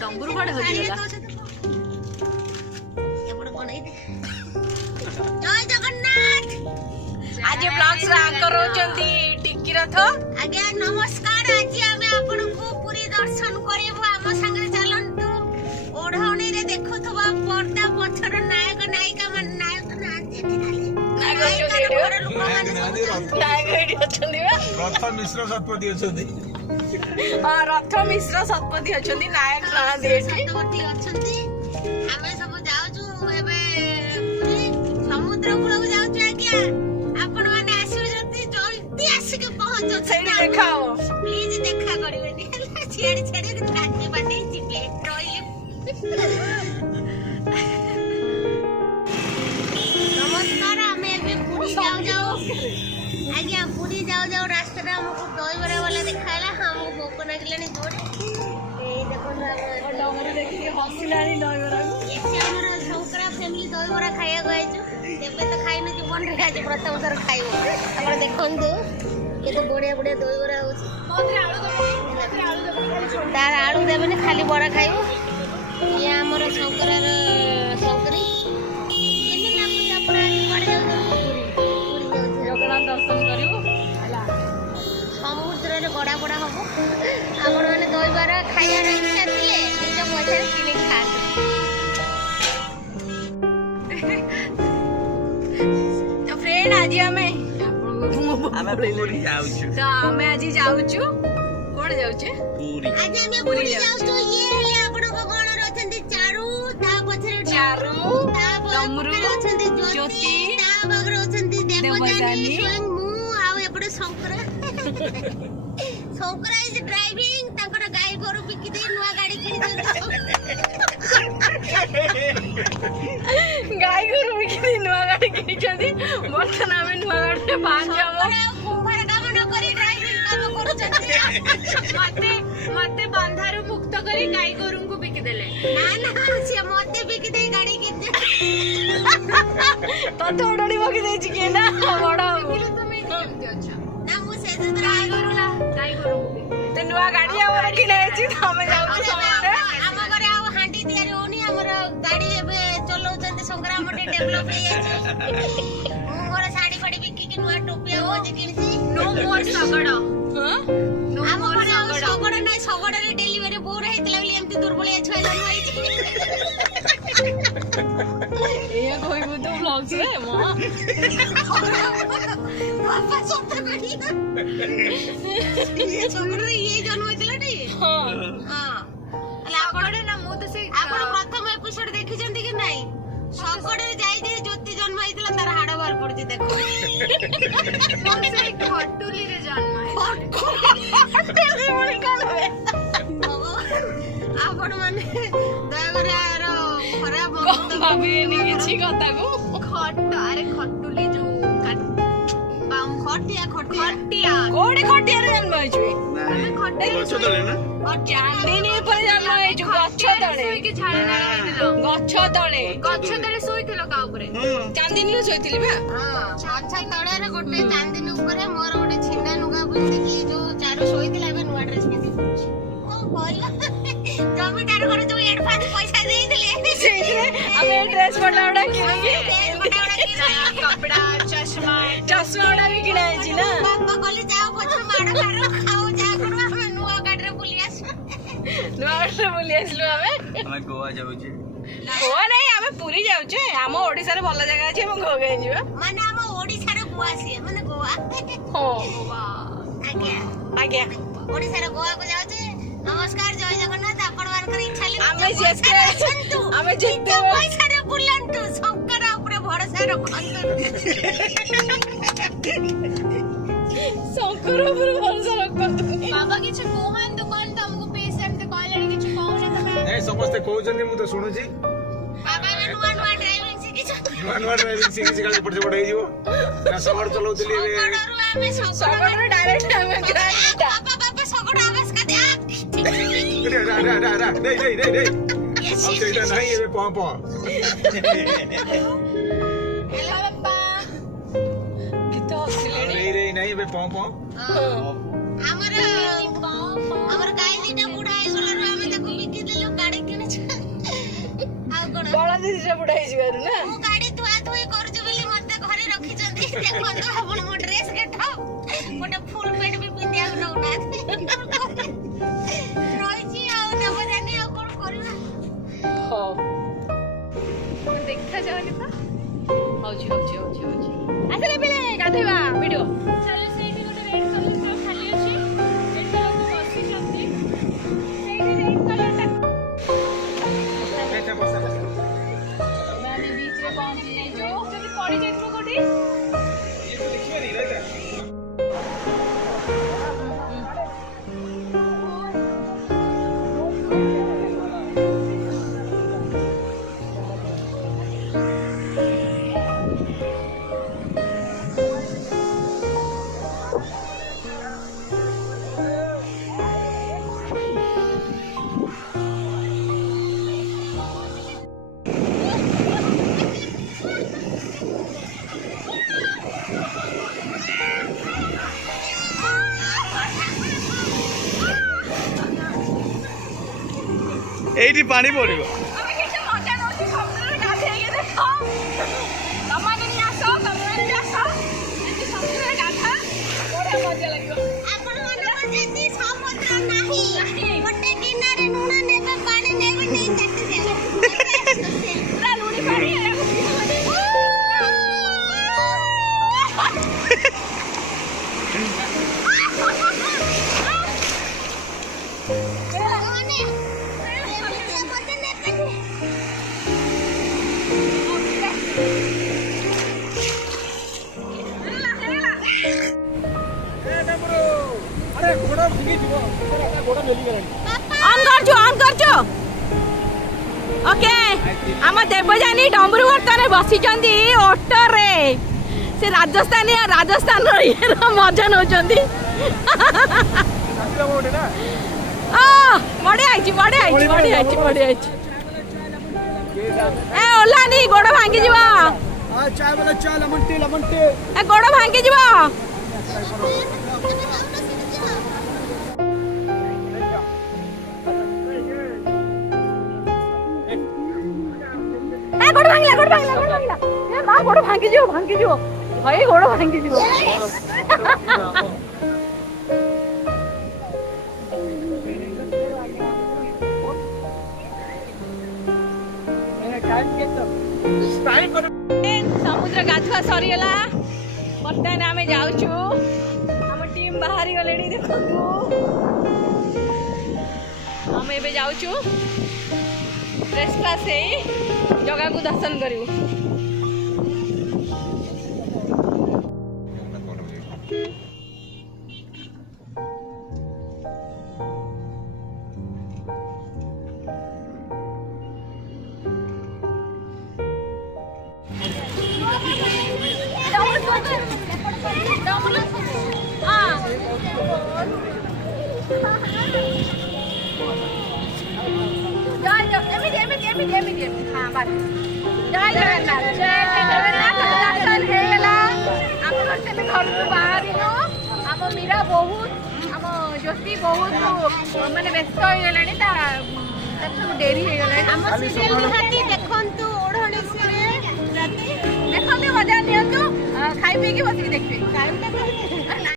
डंबरू बड़े हो गया जय जगन्नाथ आज ब्लॉग्स आंकर होचंती टिक्की रथ आज्ञा नमस्कार आज आमे आपनको पूरी दर्शन करिबो आम संगे चलंतु ओढौनी रे देखुथबा पर्दा पछर नायक नायिका मन नायक ना जेठी थाले रथ मिश्र शतपथी अछंती रथ मिश्र शतपथी अछंती नायक ना शतपथी अछंती आमे सब जाउछु एबे पूरी समुद्र कूल जाउछु आज्ञा आपण माने आसु जति जल्दी आसी के पहुंचो सेडी देखाओ प्लीज देखा करिवेनी छेड़ी छेड़ी काटी बाटी जिबे रोइले नमस्कार आमे एबे पूरी जाऊ आज्ञा पूरी जाऊ रास्ता रे हमको दहीबरा वाला देखाला हम भोक लागलानी जोड़ी ए देखो डंगरू देखि हसिलानी डंगरू एसे हमर शंकरा फैमिली दहीबरा खाया गयछु तेबे तो खाइनु जीवन रे आज प्रथम थर खाइबो हमर देखंतु केते बढ़िया बढ़िया दहीबरा होछि तार आलू देबे खाली बड़ा खाइबो ये हमर शंकरा रे शंकरी केने लागु अपना पड़ जाउ पूरी जगन्नाथ दर्शन करिवो समुद्र रे बड़ा बड़ा हबो आपण माने दहीबरा खाया रे इच्छा थिले निज पैसा किने खाते तो फ्रेंड आज हमें पूरी जाउछु तो हमें आज जाउछु कोड जाउछे पूरी आज हमें पूरी जाउछु ये हेले आपण को गण रछंती चारू ता पछरे चारू ता डमरू रछंती ज्योति ता बगर रछंती देवजानी देवजानी स्वयं मु आउ एपडे शंकरा शंकरा इज ड्राइविंग ताकर गाय गोरु बिकी दे नुवा गाड़ी किनि दे गाय गोरु बिकी नुआ गाड़ी किनिछंती बर्तन हमें नुआ गाड़ी रे पांच जामो कुंभार काम न करी ड्राइविंग काम करूछंती मते मते बांधारू मुक्त करी गाय गोरु को बिकी देले ना ना से मते बिकी दे गाड़ी कि तो थोड़ी बकी देछि के ना बड़ा तुमे केमती अच्छा ना मु से गाय गोरु गाय गोरु ते नुआ गाड़ी हमर कि नेछि हमें जाउछु समझे हम घरे आ हांडी तयारी होनी हमर गाड़ी एबे चलौचंती संग्राम मोटे डेवलप हे जाछि मु मोर साड़ी फाड़ी बिकी कि नुआ टोपी आ जे किनछि नो मोर सगड़ हम घरे आ सगड़ नै सगड़ रे डेलीवरी बोर हेतला बली एमती दुर्बलिया छय जन होइछि ए कोइबो तो व्लॉग्स रे म पापा सत्य करी ये सगड़ रे ये जन होइतला नी हां हां अला सगड़ ना मु तो से आपण प्रथम एपिसोड देखिछंती कि नै सगड़ रे जाई जे ज्योति जन्म होइतला तार हाड़ बार पड़छि देखो से खटुली रे जन्म है खटुली बोली काल बे आपण माने दयागरे आरो खराब भाभी ने किछि कथा को खट अरे खटुली जो बाम खटिया खटिया कोडे खटिया रे जन्म होइछु हमें खटिया गछ तले ना और चांदनी पर जन्म होइछु गछ तळे कि झाड़ ना हेलो गछ तळे सोइथिलो का ऊपरे चांदनी रे सोइथिली बा हां अच्छा तळे रे गोटे चांदनी ऊपरे मोर गोटे छिन्ना नुगा बुझी कि जो चारो सोइथिला बे नुवा ड्रेस पिंदी ओ बोला जमीदार घर जो एडवांस पैसा देइथिले हमें ड्रेस पटावड़ा किनी कपड़ा चश्मा चश्मा भी किना है ना बाबा कहले जाओ पछर माड़ मारो खाओ जा करू हम नुवा गाड़ी रे बुली आसु नुआटे बोली आसलु हमें हमें गोवा जाउछे गोवा नहीं हमें पूरी जाउछे हम ओडिसा रे भल जगह अछि हम गोवा जीवा माने हम ओडिसा रे गोवा छी माने गोवा हो आज्ञा आज्ञा ओडिसा रे गोवा को जाउछे नमस्कार जय जगन्नाथ आपण मानकर इच्छा ले हमें जेते हमें जेते पैसा रे बुलंतु शंकर ऊपर भरोसा रखंतु शंकर ऊपर भरोसा रखंतु बाबा किछ कोहन दुकान त हमको पैसा एमते कहले किछ कहले तमे ए समस्त कहउछन्ती मु तो सुनुची बाबा में नुवा नुवा ड्राइविंग सिखिछ नुवा ड्राइविंग सिखिछ काले पड़ पड़ हेजिवो ना सगड़ चलौतली रे सगड़रू आमे सगड़ रे डायरेक्ट हमें ग्राइंडा बाबा सगड़ आवाज का दे रे रा दे अब ସେଇଟା ନାହିଁ ଏବେ ପମ୍ପ हेलो बाबा कितो हसिलेनी रे ନାହିଁ ଏବେ ପମ୍ପ हमर गाय दीटा बुढ़ा है सोलर କଣ ବଳ ଦିଦି ବୁଢା ହେଇଯିବାରୁ ନା ମୁଁ ଗାଡି ଧୁଆ ଧୁଇ କରୁଛି ବୋଲି ମତେ ଘରେ ରଖିଛନ୍ତି ଦେଖନ୍ତୁ ଆପଣ ମୋ ଡ୍ରେସ କେଟ ଗୋଟେ ଫୁଲ ପ୍ୟାଣ୍ଟ ବି ପିନ୍ଧିବାକୁ ଦଉନାହାନ୍ତି ରହିଛି ଆଉ ଦେବ ଜାନି ଆଉ କଣ କରିବା ହଉ ଦେଖାଯାଉନି ପା ହଉଛି ଆସିଲେ ପିଲେ ଗାଧେଇବା ଭିଡିଓ ଚାଲୁ ସେଇଠି ଗୋଟେ ରେଡ୍ କଲର ଖାଲି ଅଛି ରେଡ୍ କଲର ବସିଛନ୍ତି ସେଇଠି ରେଡ୍ କଲରଟା ଆମେ ବିଚରେ ପହଞ୍ଚି ଯାଇଛୁ ଯଦି ପଡି ଯାଇଥିବ କୋଉଠି এইটি পানি পড়িব আমি কিছু মজা নଉଛି ସମୁଦ୍ରରେ ଗାଧେଇକି ଦେଖ ତମମାନେ ବି ଆସ ତମମାନେ ବି ଆସ ଏଠି ସମୁଦ୍ରରେ ଗାଧା ବଢିଆ ମଜା ଲାଗିବ ଆପଣ ମାନଙ୍କ ଯେମିତି ସମୁଦ୍ର ନାହିଁ ଗୋଟେ କିନାରେ ଲୁଣ ନେବେ ପାଣି ନେବେ ନେଇ ଚାଟି ଦେବେ ପୁରା ଲୁଣି ପାଣି ଏହାକୁ ପିଇବନି আরে গোড় ভাঙি দিব গোড় মেলি গেলানি অন করছো ওকে আমার দেবযানী ডম্বরু বর্তমানে বসিଛନ୍ତି অটোরে সে রাজস্থানী আর রাজস্থানর ইয়ের মজা নৌଛନ୍ତି ଆସିଲା ଗୋଟେ ନା বড়িয়া আইছি এ ওলানি গোড় ভাঙ্গি যাব আ চা বলে চা লেমন টি এ গোড় ভাঙ্গি যাব এ গোড় ভাঙিলা এ মা গোড় ভাঙ্গি যাব ভাই গোড় ভাঙ্গি যাব ସମୁଦ୍ର ଗାଧୁଆ ସରିଗଲା ବର୍ତ୍ତମାନ ଆମେ ଯାଉଛୁ ଆମ ଟିମ୍ ବାହାରି ଗଲେଣି ଦେଖନ୍ତୁ ଆମେ ଏବେ ଯାଉଛୁ ଫ୍ରେଶ ଫ୍ରାଶ ହେଇ ଜଗାକୁ ଦର୍ଶନ କରିବୁ ଏମିତି ହଁ ବାସ୍ ଜୟ ଜଗନ୍ନାଥ ଦର୍ଶନ ହେଇଗଲା ଆମେ ବର୍ତ୍ତମାନ ଘରକୁ ବାହାରିଲୁ ଆମ ମୀରା ବହୁତ ଆମ ଜ୍ୟୋତି ବହୁତ ମାନେ ବ୍ୟସ୍ତ ହେଇଗଲାଣି ତାକୁ ଡେରି ହେଇଗଲାଣି ଆମ ସିରିଏଲ ନିହାତି ଦେଖନ୍ତୁ ଓଢଣୀ ସିରିଏଲ ଦେଖନ୍ତୁ ମଜା ନିଅନ୍ତୁ ଖାଇ ପିଇକି ବସିକି ଦେଖିବେ ଟାଇମ୍ ଟା